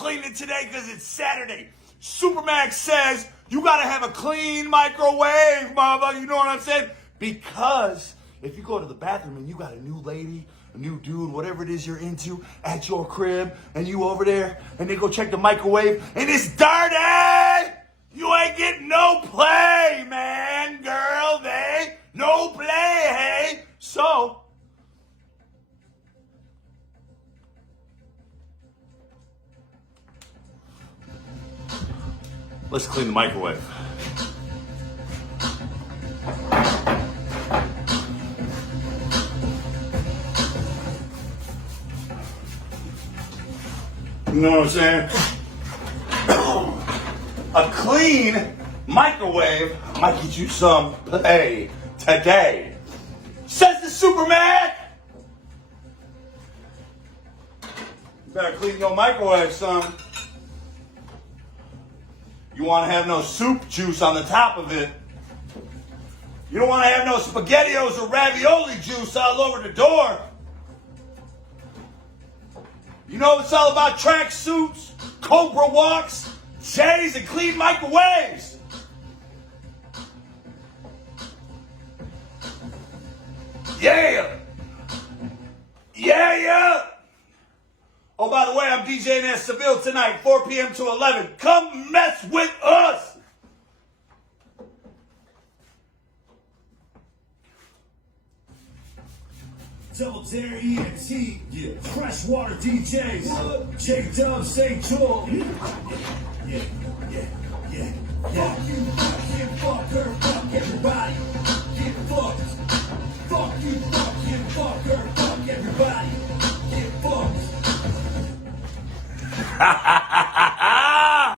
cleaning it today because it's Saturday. Supermax says you gotta have a clean microwave, motherfucker. You know what I'm saying? Because if you go to the bathroom and you got a new lady, a new dude, whatever it is you're into at your crib, and you over there, and they go check the microwave, and it's dirty! You ain't getting no play, man, girl, they. No play, hey? So, let's clean the microwave. You know what I'm saying? A clean microwave might get you some play today. Says the Superman. You better clean your microwave, son. You want to have no soup juice on the top of it. You don't want to have no SpaghettiOs or ravioli juice all over the door. You know it's all about track suits, Cobra walks, J's, and clean microwaves. Yeah. Yeah, yeah. Oh, by the way, I'm DJing at Seville tonight, 4 p.m. to 11. Come mess with us. Double Dare ENT, yeah. Freshwater DJs, Deejay St.Joel. Yeah. Fuck you fucking fucker.